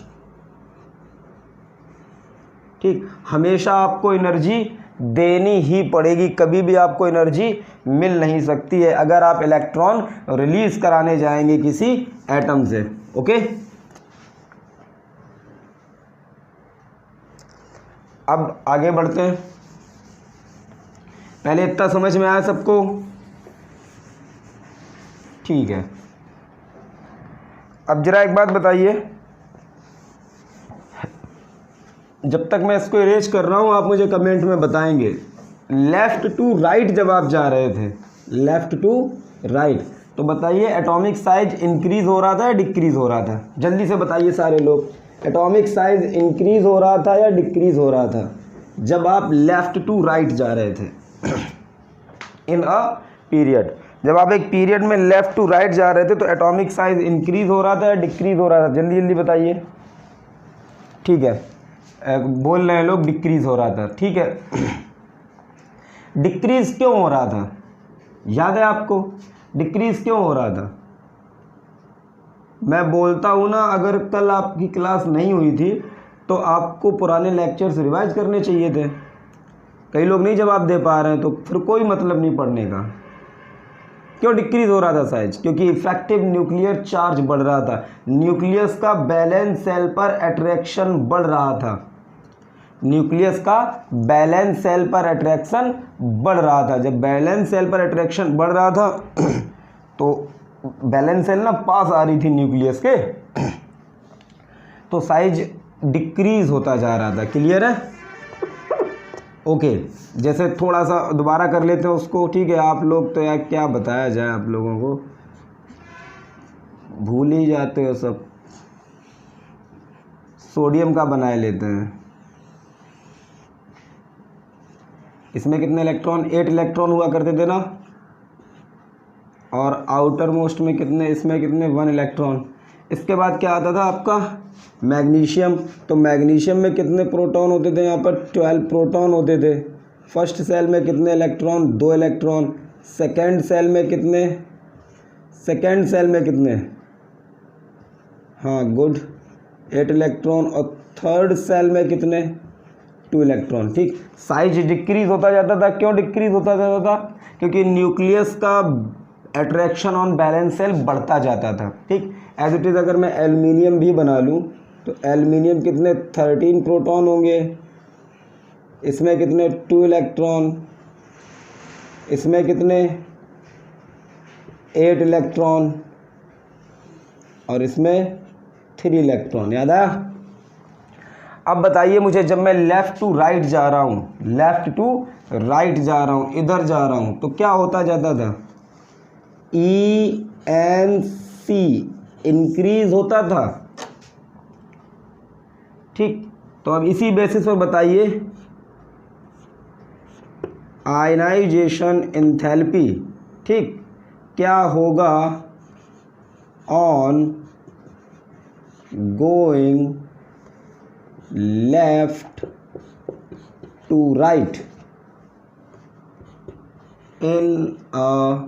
ठीक, हमेशा आपको एनर्जी देनी ही पड़ेगी, कभी भी आपको एनर्जी मिल नहीं सकती है अगर आप इलेक्ट्रॉन रिलीज कराने जाएंगे किसी एटम से। ओके, अब आगे बढ़ते हैं। पहले इतना समझ में आया सबको, ठीक है। अब जरा एक बात बताइए, जब तक मैं इसको इरेज कर रहा हूं आप मुझे कमेंट में बताएंगे, लेफ्ट टू राइट जब आप जा रहे थे, लेफ्ट टू राइट, तो बताइए एटॉमिक साइज इंक्रीज हो रहा था या डिक्रीज हो रहा था? जल्दी से बताइए सारे लोग, एटॉमिक साइज इंक्रीज हो रहा था या डिक्रीज हो रहा था जब आप लेफ्ट टू राइट जा रहे थे इन अ पीरियड? जब आप एक पीरियड में लेफ्ट टू राइट जा रहे थे तो एटॉमिक साइज इंक्रीज हो रहा था या डिक्रीज हो रहा था? जल्दी जल्दी बताइए। ठीक है, बोल रहे हैं लोग डिक्रीज हो रहा था, ठीक है। डिक्रीज क्यों हो रहा था, याद है आपको? डिक्रीज क्यों हो रहा था? मैं बोलता हूं ना, अगर कल आपकी क्लास नहीं हुई थी तो आपको पुराने लेक्चर्स रिवाइज करने चाहिए थे। कई लोग नहीं जवाब दे पा रहे हैं तो फिर कोई मतलब नहीं पढ़ने का। क्यों डिक्रीज हो रहा था साइज? क्योंकि इफेक्टिव न्यूक्लियर चार्ज बढ़ रहा था, न्यूक्लियस का बैलेंस सेल पर अट्रैक्शन बढ़ रहा था, न्यूक्लियस का बैलेंस सेल पर अट्रैक्शन बढ़ रहा था। जब बैलेंस सेल पर अट्रैक्शन बढ़ रहा था तो बैलेंस सेल ना पास आ रही थी न्यूक्लियस के, तो साइज डिक्रीज होता जा रहा था। क्लियर है? ओके, जैसे थोड़ा सा दोबारा कर लेते हैं उसको, ठीक है। आप लोग तो यार क्या बताया जाए, आप लोगों को भूल ही जाते हो सब। सोडियम का बनाए लेते हैं, इसमें कितने इलेक्ट्रॉन? 8 इलेक्ट्रॉन हुआ करते थे ना, और आउटर मोस्ट में कितने, इसमें कितने? 1 इलेक्ट्रॉन। इसके बाद क्या आता था आपका? मैग्नीशियम। तो मैग्नीशियम में कितने प्रोटॉन होते थे? यहाँ पर 12 प्रोटॉन होते थे। फर्स्ट सेल में कितने इलेक्ट्रॉन? 2 इलेक्ट्रॉन। सेकेंड सेल में कितने? सेकेंड सेल में कितने? हाँ गुड, 8 इलेक्ट्रॉन। और थर्ड सेल में कितने? 2 इलेक्ट्रॉन। ठीक, साइज डिक्रीज होता जाता था। क्यों डिक्रीज होता जाता था? क्योंकि न्यूक्लियस का अट्रैक्शन ऑन बैलेंस सेल बढ़ता जाता था। ठीक, एज इट इज़ अगर मैं एल्युमिनियम भी बना लूँ तो एल्युमिनियम कितने? 13 प्रोटॉन होंगे, इसमें कितने? 2 इलेक्ट्रॉन, इसमें कितने? 8 इलेक्ट्रॉन, और इसमें 3 इलेक्ट्रॉन। याद आया? अब बताइए मुझे, जब मैं लेफ़्ट टू राइट जा रहा हूँ, लेफ़्ट टू राइट जा रहा हूँ, इधर जा रहा हूँ, तो क्या होता जाता था? ENC इंक्रीज होता था। ठीक, तो अब इसी बेसिस पर बताइए आयनाइजेशन एंथैल्पी, ठीक, क्या होगा on going left to right in a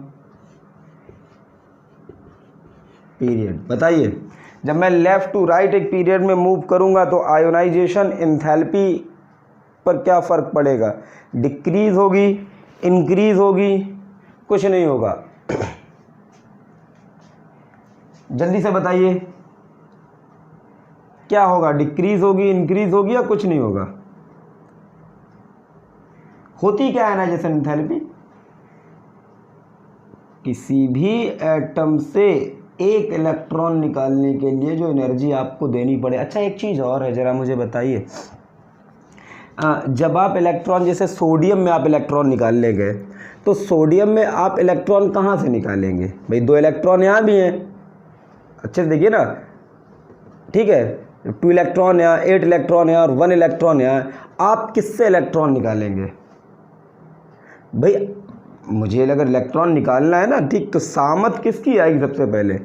period? बताइए, जब मैं लेफ़्ट टू राइट एक पीरियड में मूव करूंगा तो आयोनाइजेशन एंथैल्पी पर क्या फ़र्क पड़ेगा? डिक्रीज होगी, इंक्रीज होगी? कुछ नहीं होगा। जल्दी से बताइए क्या होगा? डिक्रीज होगी, इंक्रीज होगी, या कुछ नहीं होगा? होती क्या है आयोनाइजेशन एंथैल्पी? किसी भी एटम से एक इलेक्ट्रॉन निकालने के लिए जो एनर्जी आपको देनी पड़े। अच्छा, एक चीज़ और है, ज़रा मुझे बताइए, जब आप इलेक्ट्रॉन, जैसे सोडियम में आप इलेक्ट्रॉन निकालने गए, तो सोडियम में आप इलेक्ट्रॉन कहाँ से निकालेंगे? भाई 2 इलेक्ट्रॉन यहाँ भी हैं, अच्छे से देखिए ना, ठीक है, 2 इलेक्ट्रॉन यहाँ, 8 इलेक्ट्रॉन यहाँ, और 1 इलेक्ट्रॉन यहाँ। आप किससे इलेक्ट्रॉन निकालेंगे? भाई मुझे अगर इलेक्ट्रॉन निकालना है ना, ठीक, तो सामत किसकी आएगी सबसे पहले?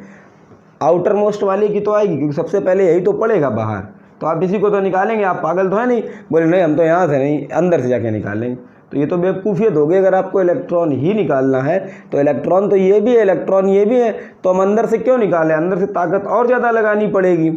आउटर मोस्ट वाले की तो आएगी, क्योंकि सबसे पहले यही तो पड़ेगा बाहर। तो आप इसी को तो निकालेंगे, आप पागल तो है नहीं। बोले नहीं हम तो यहाँ से नहीं, अंदर से जाके निकालेंगे। तो ये तो बेवकूफ़ियत हो गई। अगर आपको इलेक्ट्रॉन ही निकालना है तो इलेक्ट्रॉन तो ये भी है, इलेक्ट्रॉन ये भी है, तो हम अंदर से क्यों निकालें? अंदर से ताकत और ज़्यादा लगानी पड़ेगी।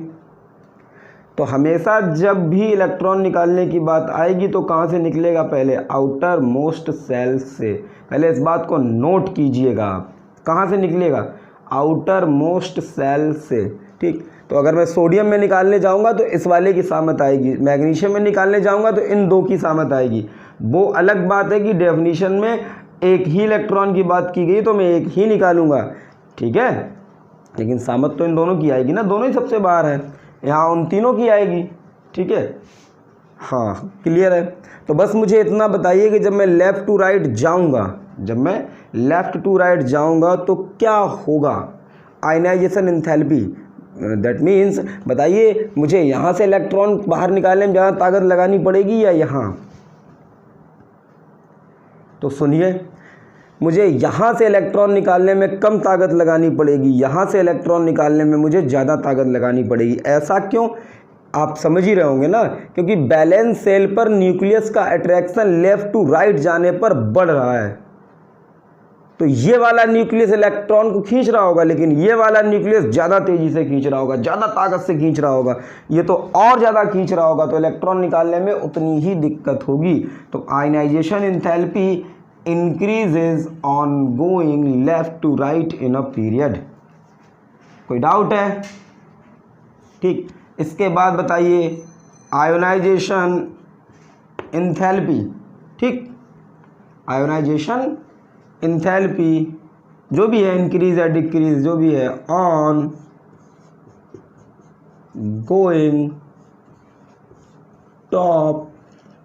तो हमेशा जब भी इलेक्ट्रॉन निकालने की बात आएगी तो कहाँ से निकलेगा? पहले आउटर मोस्ट सेल से। पहले इस बात को नोट कीजिएगा आप, कहाँ से निकलेगा? आउटर मोस्ट सेल से, ठीक। तो अगर मैं सोडियम में निकालने जाऊंगा तो इस वाले की सामत आएगी, मैग्नीशियम में निकालने जाऊंगा तो इन दो की सामत आएगी। वो अलग बात है कि डेफिनेशन में एक ही इलेक्ट्रॉन की बात की गई तो मैं एक ही निकालूंगा, ठीक है, लेकिन सामत तो इन दोनों की आएगी ना, दोनों ही सबसे बाहर है, यहाँ उन तीनों की आएगी, ठीक है। हाँ, क्लियर है। तो बस मुझे इतना बताइए कि जब मैं लेफ़्ट टू राइट जाऊंगा, जब मैं लेफ़्ट टू राइट जाऊंगा तो क्या होगा? आयनाइजेशन एंथैल्पी, दैट मीन्स बताइए मुझे यहाँ से इलेक्ट्रॉन बाहर निकालने में ज़्यादा ताकत लगानी पड़ेगी या यहाँ? तो सुनिए, मुझे यहाँ से इलेक्ट्रॉन निकालने में कम ताकत लगानी पड़ेगी, यहाँ से इलेक्ट्रॉन निकालने में मुझे ज़्यादा ताकत लगानी पड़ेगी। ऐसा क्यों? आप समझ ही रहे होंगे ना, क्योंकि बैलेंस सेल पर न्यूक्लियस का अट्रैक्शन लेफ़्ट टू राइट जाने पर बढ़ रहा है। तो ये वाला न्यूक्लियस इलेक्ट्रॉन को खींच रहा होगा, लेकिन ये वाला न्यूक्लियस ज़्यादा तेज़ी से खींच रहा होगा, ज़्यादा ताकत से खींच रहा होगा, ये तो और ज़्यादा खींच रहा होगा, तो इलेक्ट्रॉन निकालने में उतनी ही दिक्कत होगी। तो ionization enthalpy increases on going left to right in a period. कोई डाउट है? ठीक। इसके बाद बताइए आयोनाइजेशन एंथैल्पी, ठीक, आयोनाइजेशन एंथैल्पी जो भी है, इंक्रीज या डिक्रीज जो भी है, on going top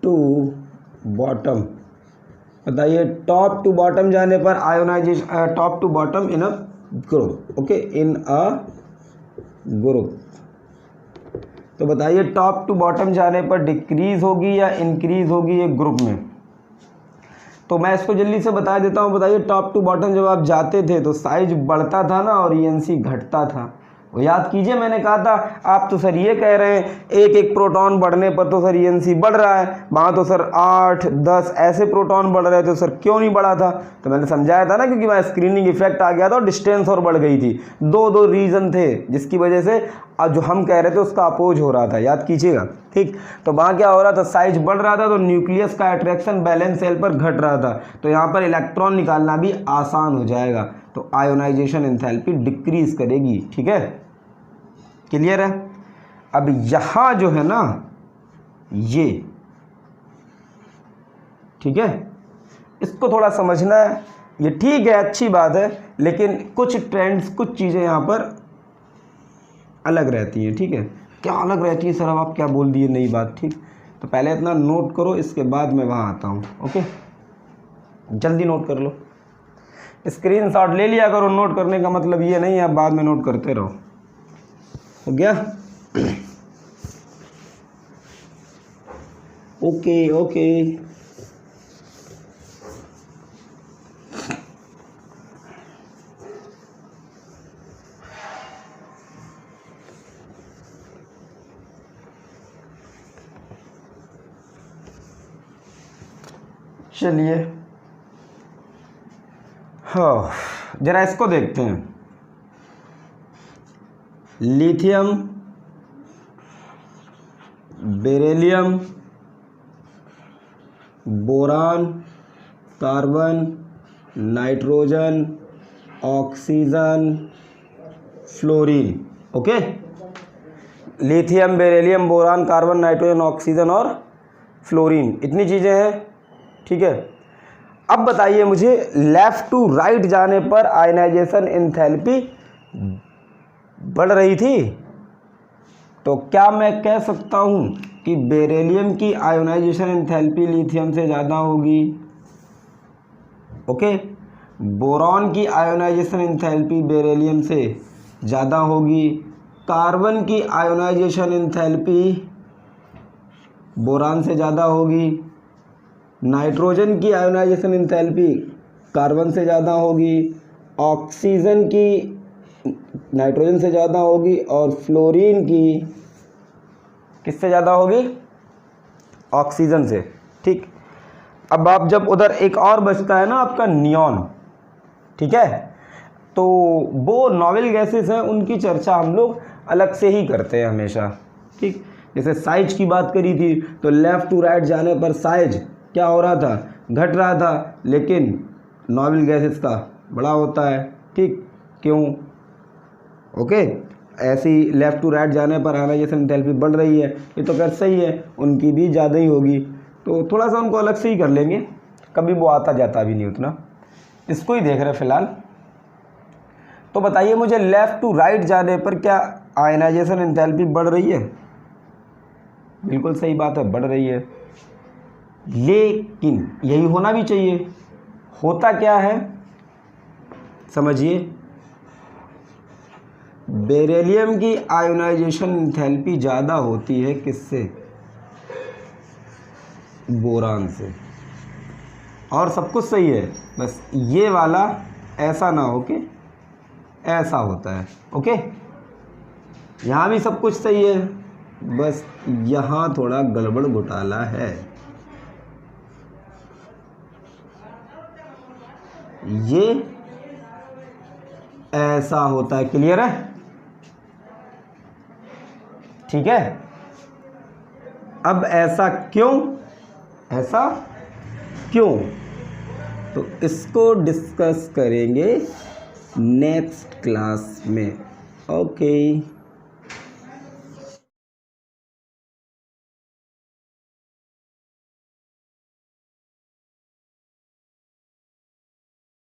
to bottom. बताइए टॉप टू बॉटम जाने पर ionization, top to bottom in a group, okay, in a group. तो बताइए टॉप टू बॉटम जाने पर डिक्रीज होगी या इंक्रीज होगी एक ग्रुप में? तो मैं इसको जल्दी से बता देता हूँ। बताइए टॉप टू बॉटम जब आप जाते थे तो साइज बढ़ता था ना और ईएनसी घटता था। वो याद कीजिए, मैंने कहा था आप तो सर ये कह रहे हैं एक एक प्रोटॉन बढ़ने पर तो सर ईएनसी बढ़ रहा है, वहाँ तो सर 8 10 ऐसे प्रोटॉन बढ़ रहे थे, सर क्यों नहीं बढ़ा था? तो मैंने समझाया था ना, क्योंकि वहाँ स्क्रीनिंग इफेक्ट आ गया था और डिस्टेंस और बढ़ गई थी। दो रीज़न थे जिसकी वजह से जो हम कह रहे थे उसका अपोज हो रहा था, याद कीजिएगा, ठीक। तो वहाँ क्या हो रहा था? साइज बढ़ रहा था तो न्यूक्लियस का अट्रैक्शन बैलेंस सेल पर घट रहा था, तो यहाँ पर इलेक्ट्रॉन निकालना भी आसान हो जाएगा। तो आयोनाइजेशन एंथैल्पी डिक्रीज करेगी, ठीक है, क्लियर है। अब यहाँ जो है ना ये, ठीक है, इसको थोड़ा समझना है। ये ठीक है, अच्छी बात है, लेकिन कुछ ट्रेंड्स, कुछ चीज़ें यहाँ पर अलग रहती हैं, ठीक है। क्या अलग रहती है सर? अब आप क्या बोल दिए नई बात, ठीक। तो पहले इतना नोट करो, इसके बाद मैं वहाँ आता हूँ, ओके। जल्दी नोट कर लो, स्क्रीनशॉट ले लिया करो। नोट करने का मतलब ये नहीं है आप बाद में नोट करते रहो। हो गया? Okay okay. चलिए, हाँ, जरा इसको देखते हैं। Lithium, beryllium, boron, carbon, nitrogen, oxygen, fluorine, okay. Lithium, beryllium, boron, carbon, nitrogen, oxygen और फ्लोरीन, इतनी चीज़ें हैं, ठीक है। अब बताइए मुझे लेफ़्ट टू राइट जाने पर आयनाइजेशन एंथैल्पी बढ़ रही थी, तो क्या मैं कह सकता हूँ कि बेरिलियम की आयोनाइजेशन एंथैल्पी लिथियम से ज़्यादा होगी, ओके। बोरॉन की आयोनाइजेशन एंथैल्पी बेरिलियम से ज़्यादा होगी। कार्बन की आयोनाइजेशन एंथैल्पी बोरान से ज़्यादा होगी। नाइट्रोजन की आयोनाइजेशन एंथैल्पी कार्बन से ज़्यादा होगी, ऑक्सीजन की नाइट्रोजन से ज़्यादा होगी और फ्लोरीन की किससे ज़्यादा होगी? ऑक्सीजन से। ठीक, अब आप जब उधर एक और बचता है ना आपका नियॉन, ठीक है, तो वो नॉवेल गैसेस हैं, उनकी चर्चा हम लोग अलग से ही करते हैं हमेशा। ठीक, जैसे साइज की बात करी थी तो लेफ़्ट टू राइट जाने पर साइज क्या हो रहा था? घट रहा था, लेकिन नॉवेल गैसेस का बड़ा होता है। ठीक, क्यों? ओके, ऐसे ही लेफ़्ट टू राइट जाने पर आयनाइजेशन एंथैल्पी बढ़ रही है, ये तो खैर सही है, उनकी भी ज़्यादा ही होगी, तो थोड़ा सा उनको अलग से ही कर लेंगे, कभी वो आता जाता भी नहीं उतना, इसको ही देख रहे हैं फिलहाल। तो बताइए मुझे, लेफ़्ट टू राइट जाने पर क्या आयनाइजेशन एंथैल्पी बढ़ रही है? बिल्कुल सही बात है, बढ़ रही है, लेकिन यही होना भी चाहिए। होता क्या है समझिए, बेरिलियम की आयोनाइजेशन एंथैल्पी ज़्यादा होती है किससे? बोरान से। और सब कुछ सही है, बस ये वाला ऐसा ना हो के ऐसा होता है। ओके, यहाँ भी सब कुछ सही है, बस यहाँ थोड़ा गड़बड़ घोटाला है। ये ऐसा होता है, क्लियर है? ठीक है, अब ऐसा क्यों? ऐसा क्यों? तो इसको डिस्कस करेंगे नेक्स्ट क्लास में। ओके।